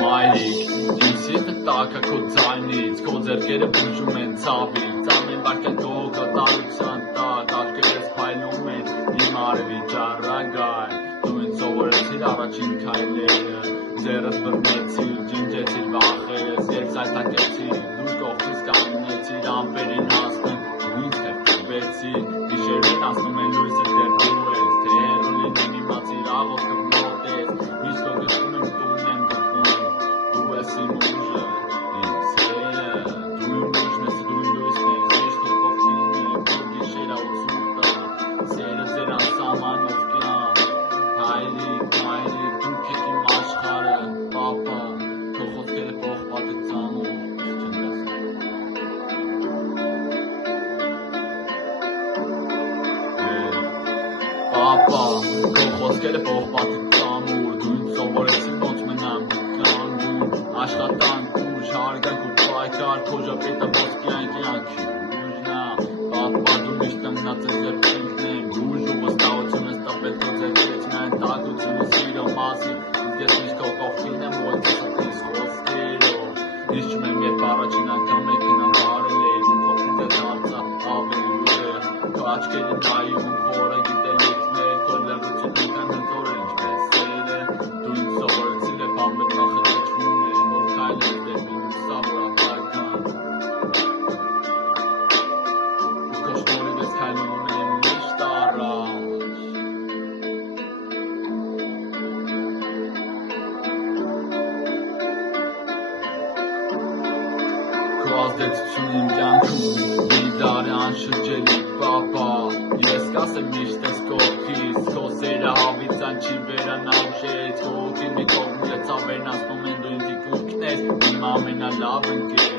Մայրիկ, իմ սիրտը տակա քո ձայնից, քո ձեռքերը բուժում են ցավից, ամեն վարքան քո կատարության տակ, աչքերս փայլում են իմ արևի ճառագայ, դու ինձ սովորեցիր առաջին քայլերը, ձեռս բռնեցիր, ջնջեցիր վախերս, երբ սայթաքեցիր, դու կողքից կանգնեցիր, ամպերին հասնեմ, դու ինձ թեքվեցիր, գիշերին ասում են լույսը դեռ դու ես, թե հեռու լինեմ իմացիր աղոթքը մոտ ես, միշտ քո գտնում եմ տուն եմ գտնում, դու ես իմ ուժը, իմ սերը, դու իմ ուժն ես, դու իմ լույսն ես, ես քո կողքին եմ, քո գիշերը ու ցուրտը, սերը ձեր անսահմանով կյան, հայրիկ, մայրիկ, դուք եք իմ աշխարհը, պապա, քո խոսքերը փոխված է ծանոթ, Պապա, քո խոսքերը փոխված է ծանոթ, դու ինձ սովորեցիր ոնց մնամ կանգուն, աշխատանք, ուժ, հարգանք ու պայքար, քո ժապետը ոսկյան կյանքի ուժն է, պապա, դու միշտ կանգնած ես երբ ինքնեմ, ուժ ու վստահություն ես տվել քո ձեռքից, միայն տաքությունը սիրո մասին, ես միշտ քո կողքին եմ ու այդ շփոթից խոսքերով, հիշում եմ երբ առաջին անգամ մեքենա վարել էի, փոխում է դարձա ավելի ուժեղ, քո աչքերը նայում խորը գիտելիքներ, քո լրացուցիչ եմ հզոր ինչպես սերը, դու ինձ սովորեցիր երբ ամեն նախաճվում է, որ քայլել դեպի լուսավորական, քո շնորհիվ ես քայլում եմ միշտ առաջ, քո ազդեցությունն իմ կյանքում մի դար է անշրջելի, պապա, ես կասեմ միշտ ես կողքից, քո սերը հավիտյան չի վերանա ուժեց, քո ուղին մի կողմը ցավերն ասում են դու ինձ ինքն ես, իմ ամենալավ ընկեր,